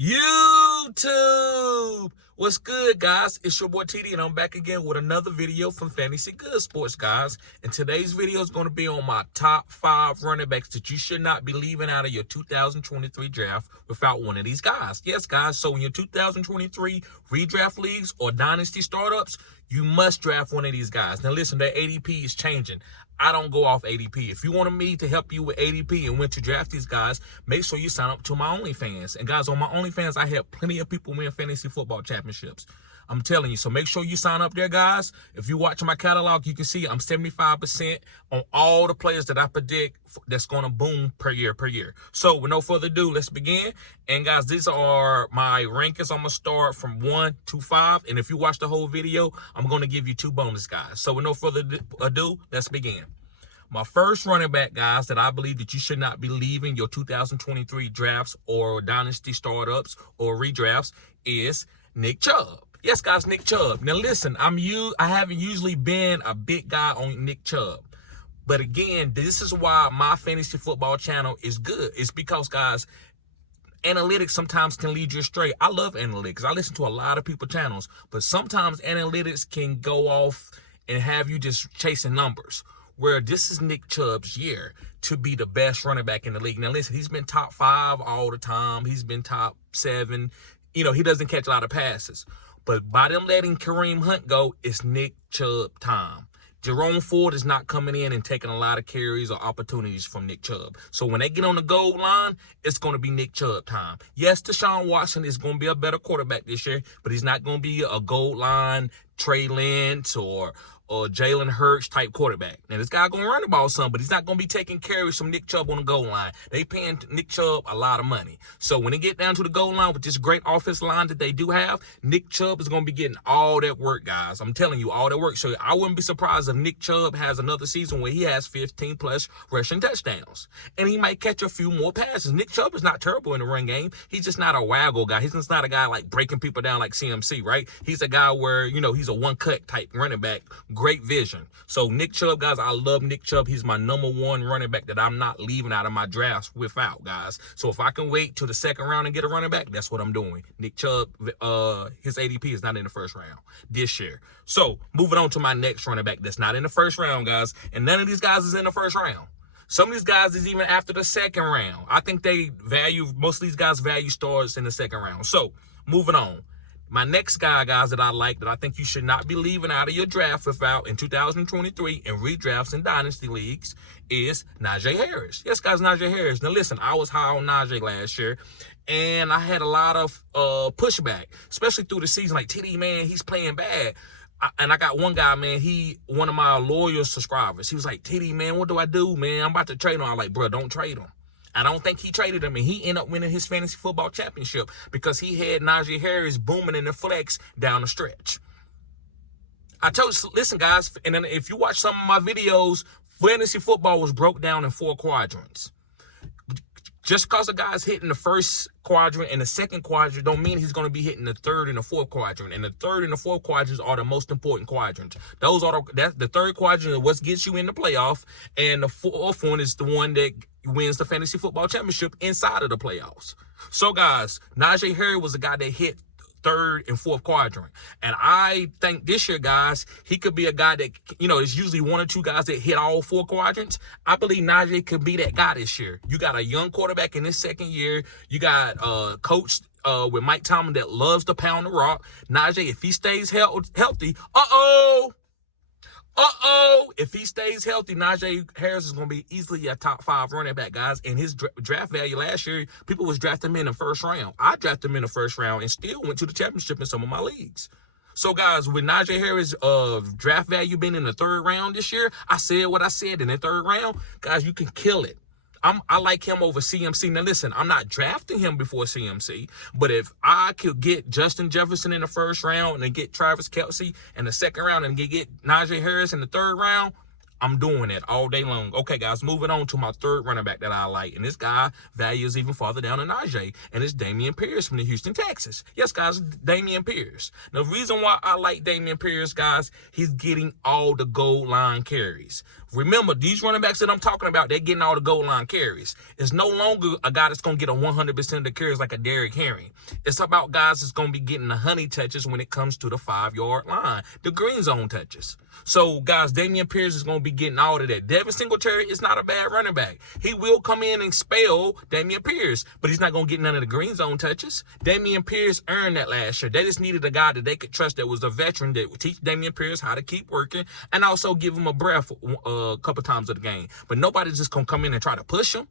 YouTube! What's good, guys? It's your boy TD, and I'm back again with another video from Fantasy Good Sports, guys. And today's video is going to be on my top 5 running backs that you should not be leaving out of your 2023 draft without one of these guys. Yes, guys, so in your 2023 redraft leagues or dynasty startups, you must draft one of these guys. Now, listen, their ADP is changing. I don't go off ADP. If you wanted me to help you with ADP and when to draft these guys, make sure you sign up to my OnlyFans. And guys, on my OnlyFans, I help plenty of people win fantasy football championships. I'm telling you. So make sure you sign up there, guys. If you watch my catalog, you can see I'm 75% on all the players that I predict that's going to boom per year. So with no further ado, let's begin. And guys, these are my rankings. I'm going to start from 1 to 5. And if you watch the whole video, I'm going to give you 2 bonus guys. So with no further ado, let's begin. My first running back, guys, that I believe that you should not be leaving your 2023 drafts or dynasty startups or redrafts is Nick Chubb. Yes, guys, Nick Chubb. Now, listen, I haven't usually been a big guy on Nick Chubb. But again, this is why my fantasy football channel is good. It's because, guys, analytics sometimes can lead you astray. I love analytics. I listen to a lot of people's channels. But sometimes analytics can go off and have you just chasing numbers. Where this is Nick Chubb's year to be the best running back in the league. Now, listen, he's been top 5 all the time. He's been top 7. You know, he doesn't catch a lot of passes. But by them letting Kareem Hunt go, it's Nick Chubb time. Jerome Ford is not coming in and taking a lot of carries or opportunities from Nick Chubb. So when they get on the goal line, it's going to be Nick Chubb time. Yes, Deshaun Watson is going to be a better quarterback this year, but he's not going to be a goal line Trey Lance or Jalen Hurts type quarterback. Now, this guy going to run the ball some, but he's not going to be taking carries from Nick Chubb on the goal line. They paying Nick Chubb a lot of money. So when they get down to the goal line with this great offensive line that they do have, Nick Chubb is going to be getting all that work, guys. I'm telling you, all that work. So I wouldn't be surprised if Nick Chubb has another season where he has 15-plus rushing touchdowns. And he might catch a few more passes. Nick Chubb is not terrible in the run game. He's just not a waggle guy. He's just not a guy like breaking people down like CMC, right? He's a guy where, you know, he's a one-cut type running back. Great vision. So Nick Chubb, guys, I love Nick Chubb. He's my #1 running back that I'm not leaving out of my drafts without, guys. So if I can wait till the second round and get a running back, that's what I'm doing. Nick Chubb, his ADP is not in the first round this year. So moving on to my next running back that's not in the first round, guys. And none of these guys is in the first round. Some of these guys is even after the second round. I think most of these guys value stars in the second round. So moving on. My next guy, guys, that I like, that I think you should not be leaving out of your draft without in 2023 in redrafts and dynasty leagues is Najee Harris. Yes, guys, Najee Harris. Now, listen, I was high on Najee last year, and I had a lot of pushback, especially through the season. Like, TD, man, he's playing bad. And I got one guy, man, one of my loyal subscribers. He was like, TD, man, what do I do, man? I'm about to trade him. I'm like, bro, don't trade him. I don't think he traded him, and he ended up winning his fantasy football championship because he had Najee Harris booming in the flex down the stretch. I told you, listen, guys, and then if you watch some of my videos, fantasy football was broke down in 4 quadrants. Just because a guy's hitting the first quadrant and the second quadrant don't mean he's going to be hitting the third and the fourth quadrant. And the third and the fourth quadrants are the most important quadrants. Those are the third quadrant is what gets you in the playoff, and the fourth one is the one that wins the fantasy football championship inside of the playoffs. So, guys, Najee Harris was a guy that hit third and fourth quadrant. And I think this year, guys, he could be a guy that, you know, it's usually 1 or 2 guys that hit all 4 quadrants. I believe Najee could be that guy this year. You got a young quarterback in his second year. You got a coach with Mike Tomlin that loves to pound the rock. Najee, if he stays healthy, if he stays healthy, Najee Harris is going to be easily a top 5 running back, guys. And his draft value last year, people was drafting him in the first round. I drafted him in the first round and still went to the championship in some of my leagues. So, guys, with Najee Harris' draft value being in the 3rd round this year, I said what I said in the 3rd round. Guys, you can kill it. I like him over CMC. Now, listen, I'm not drafting him before CMC, but if I could get Justin Jefferson in the 1st round and get Travis Kelce in the 2nd round and get Najee Harris in the 3rd round, I'm doing it all day long. Okay, guys, moving on to my 3rd running back that I like. And this guy values even farther down than Najee. And it's Damien Pierce from the Houston Texans. Yes, guys, Damien Pierce. Now, the reason why I like Damien Pierce, guys, he's getting all the goal line carries. Remember, these running backs that I'm talking about, they're getting all the goal line carries. It's no longer a guy that's going to get a 100% of the carries like a Derrick Henry. It's about guys that's going to be getting the honey touches when it comes to the 5-yard line, the green zone touches. So, guys, Damien Pierce is going to be getting all of that. Devin Singletary is not a bad running back. He will come in and spell Damien Pierce, but he's not going to get none of the green zone touches. Damien Pierce earned that last year. They just needed a guy that they could trust that was a veteran that would teach Damien Pierce how to keep working and also give him a breath a couple times of the game. But nobody's just going to come in and try to push him.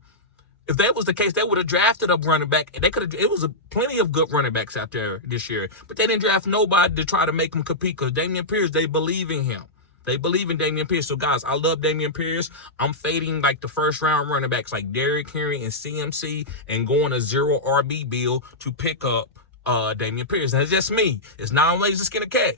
If that was the case, they would have drafted a running back. They could have. It was plenty of good running backs out there this year, but they didn't draft nobody to try to make him compete because Damien Pierce, they believe in him. They believe in Damien Pierce. So, guys, I love Damien Pierce. I'm fading like the first-round running backs like Derrick Henry and CMC and going a 0 RB bill to pick up Damien Pierce. And it's just me. It's not always to skin a cat.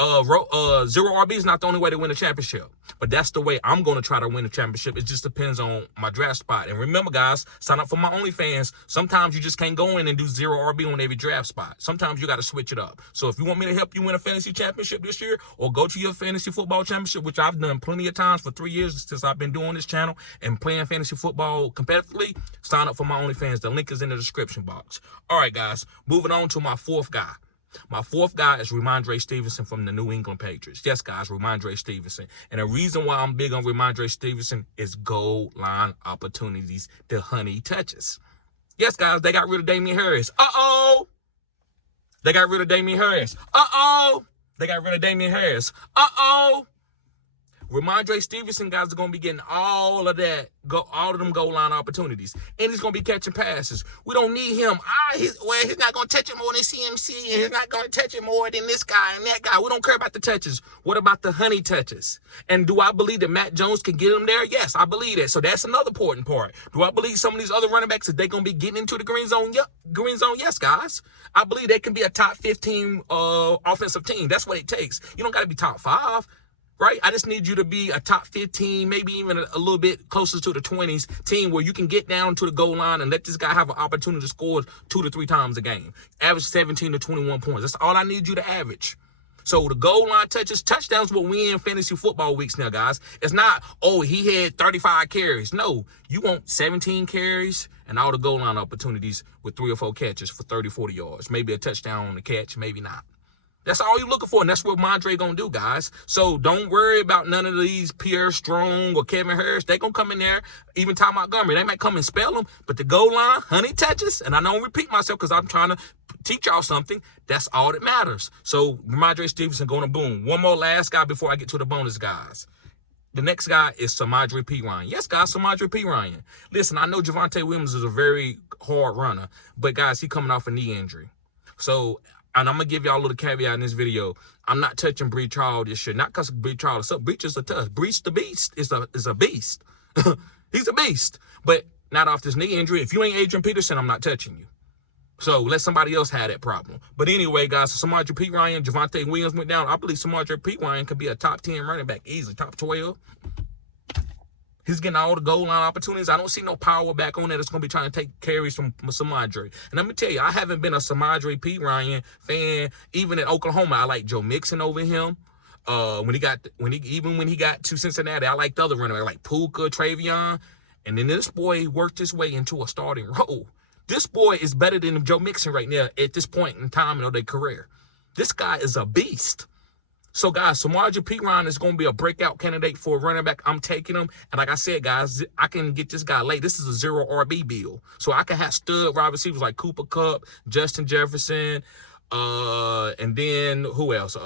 0 RB is not the only way to win a championship. But that's the way I'm going to try to win a championship. It just depends on my draft spot. And remember, guys, sign up for my OnlyFans. Sometimes you just can't go in and do 0 RB on every draft spot. Sometimes you got to switch it up. So if you want me to help you win a fantasy championship this year or go to your fantasy football championship, which I've done plenty of times for 3 years since I've been doing this channel and playing fantasy football competitively, sign up for my OnlyFans. The link is in the description box. All right, guys, moving on to my fourth guy. My fourth guy is Ramondre Stevenson from the New England Patriots. Yes, guys, Ramondre Stevenson. And the reason why I'm big on Ramondre Stevenson is goal line opportunities, the honey touches. Yes, guys, they got rid of Damien Harris. Uh-oh. They got rid of Damien Harris. Uh-oh. They got rid of Damien Harris. Uh-oh. Ramondre Stevenson, guys, are going to be getting all of them goal line opportunities. And he's going to be catching passes. We don't need him. He's not going to touch it more than CMC, and he's not going to touch it more than this guy and that guy. We don't care about the touches. What about the honey touches? And do I believe that Matt Jones can get him there? Yes, I believe that. So that's another important part. Do I believe some of these other running backs, that they're going to be getting into the green zone? Yep. Green zone, yes, guys. I believe they can be a top 15 offensive team. That's what it takes. You don't got to be top 5. Right? I just need you to be a top 15, maybe even a little bit closer to the 20s team where you can get down to the goal line and let this guy have an opportunity to score 2 to 3 times a game. Average 17 to 21 points. That's all I need you to average. So the goal line touchdowns will win fantasy football weeks now, guys. It's not, oh, he had 35 carries. No, you want 17 carries and all the goal line opportunities with 3 or 4 catches for 30, 40 yards. Maybe a touchdown on the catch, maybe not. That's all you're looking for, and that's what Mondre going to do, guys. So don't worry about none of these Pierre Strong or Kevin Harris. They going to come in there, even Ty Montgomery. They might come and spell them, but the goal line, honey touches, and I don't repeat myself because I'm trying to teach y'all something. That's all that matters. So Ramondre Stevenson going to boom. One more last guy before I get to the bonus guys. The next guy is Samadre P. Ryan. Yes, guys, Samadre P. Ryan. Listen, I know Javonte Williams is a very hard runner, but, guys, he coming off a knee injury. So, and I'm going to give y'all a little caveat in this video. I'm not touching Breach Hall this year. Not because Breach Hall is up. Breach is a touch. Breach the beast is a beast. He's a beast. But not off this knee injury. If you ain't Adrian Peterson, I'm not touching you. So let somebody else have that problem. But anyway, guys, so Samadre P. Ryan, Javonte Williams went down. I believe Samadre P. Ryan could be a top 10 running back. Easily, top 12. He's getting all the goal line opportunities. I don't see no power back on that that's going to be trying to take carries from Samadre. And let me tell you, I haven't been a Samadre P. Ryan fan. Even at Oklahoma, I like Joe Mixon over him. When he got to Cincinnati, I liked the other running back like Puka, Travion. And then this boy worked his way into a starting role. This boy is better than Joe Mixon right now at this point in time in their career. This guy is a beast. So, guys, Samadre P. Ryan is going to be a breakout candidate for a running back. I'm taking him. And like I said, guys, I can get this guy late. This is a 0 RB bill. So I can have stud wide receivers like Cooper Kupp, Justin Jefferson, and then who else?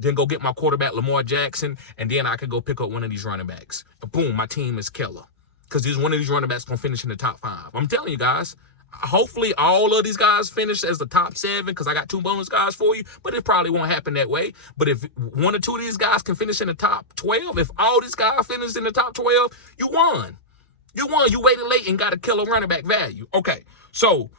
Then go get my quarterback, Lamar Jackson, and then I can go pick up one of these running backs. Boom, my team is killer. Because one of these running backs going to finish in the top 5. I'm telling you, guys. Hopefully all of these guys finish as the top 7 because I got 2 bonus guys for you, but it probably won't happen that way. But if 1 or 2 of these guys can finish in the top 12, if all these guys finish in the top 12, you won. You won. You waited late and got a killer running back value. Okay, so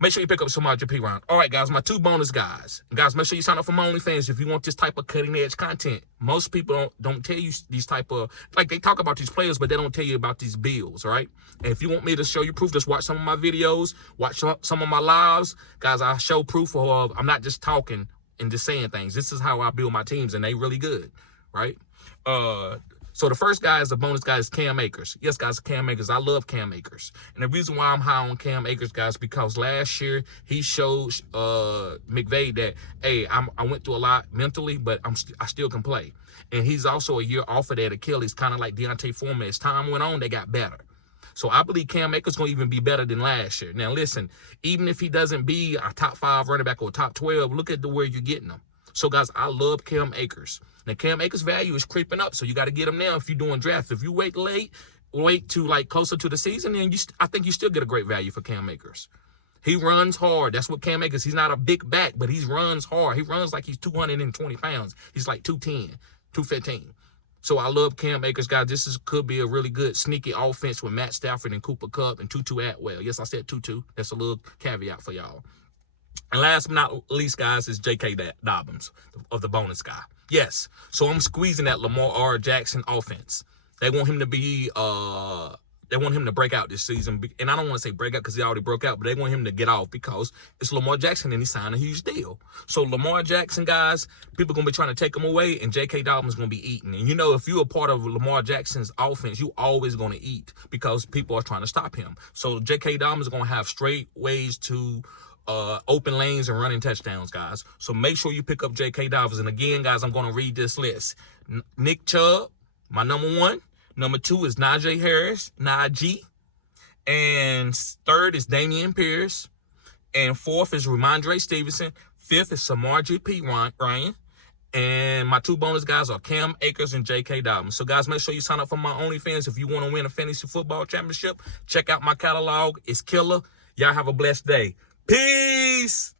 make sure you pick up Samadre P. Ryan. All right, guys, my 2 bonus guys. And guys, make sure you sign up for my OnlyFans if you want this type of cutting-edge content. Most people don't tell you these type of, like, they talk about these players, but they don't tell you about these bills, right? And if you want me to show you proof, just watch some of my videos, watch some of my lives. Guys, I show proof of, I'm not just talking and just saying things. This is how I build my teams, and they really good, right? So the first guy is the bonus guy is Cam Akers. Yes, guys, Cam Akers. I love Cam Akers. And the reason why I'm high on Cam Akers, guys, because last year he showed McVay that, hey, I went through a lot mentally, but I still can play. And he's also a year off of that Achilles, kind of like Deontay Foreman. As time went on, they got better. So I believe Cam Akers going to even be better than last year. Now, listen, even if he doesn't be a top 5 running back or top 12, look at where you're getting him. So, guys, I love Cam Akers. Now, Cam Akers' value is creeping up, so you got to get him now if you're doing drafts. If you wait to like closer to the season, then I think you still get a great value for Cam Akers. He runs hard. That's what Cam Akers. He's not a big back, but he runs hard. He runs like he's 220 pounds. He's like 210, 215. So I love Cam Akers, guys. This could be a really good sneaky offense with Matt Stafford and Cooper Kupp and Tutu Atwell. Yes, I said Tutu. That's a little caveat for y'all. And last but not least, guys, is J.K. Dobbins of the bonus guy. Yes. So I'm squeezing that Lamar Jackson offense. They want him to be, they want him to break out this season. And I don't want to say break out because he already broke out, but they want him to get off because it's Lamar Jackson and he signed a huge deal. So Lamar Jackson, guys, people are going to be trying to take him away and J.K. Dobbins is going to be eating. And you know, if you're a part of Lamar Jackson's offense, you always going to eat because people are trying to stop him. So J.K. Dobbins is going to have straight ways to open lanes and running touchdowns, guys. So make sure you pick up J.K. Dobbins. And again, guys, I'm going to read this list. Nick Chubb, my number 1. Number 2 is Najee Harris, Najee. And 3rd is Damien Pierce. And 4th is Ramondre Stevenson. 5th is Samadre Ryan. And my 2 bonus guys are Cam Akers and J.K. Dobbins. So, guys, make sure you sign up for my OnlyFans if you want to win a fantasy football championship. Check out my catalog. It's killer. Y'all have a blessed day. Peace.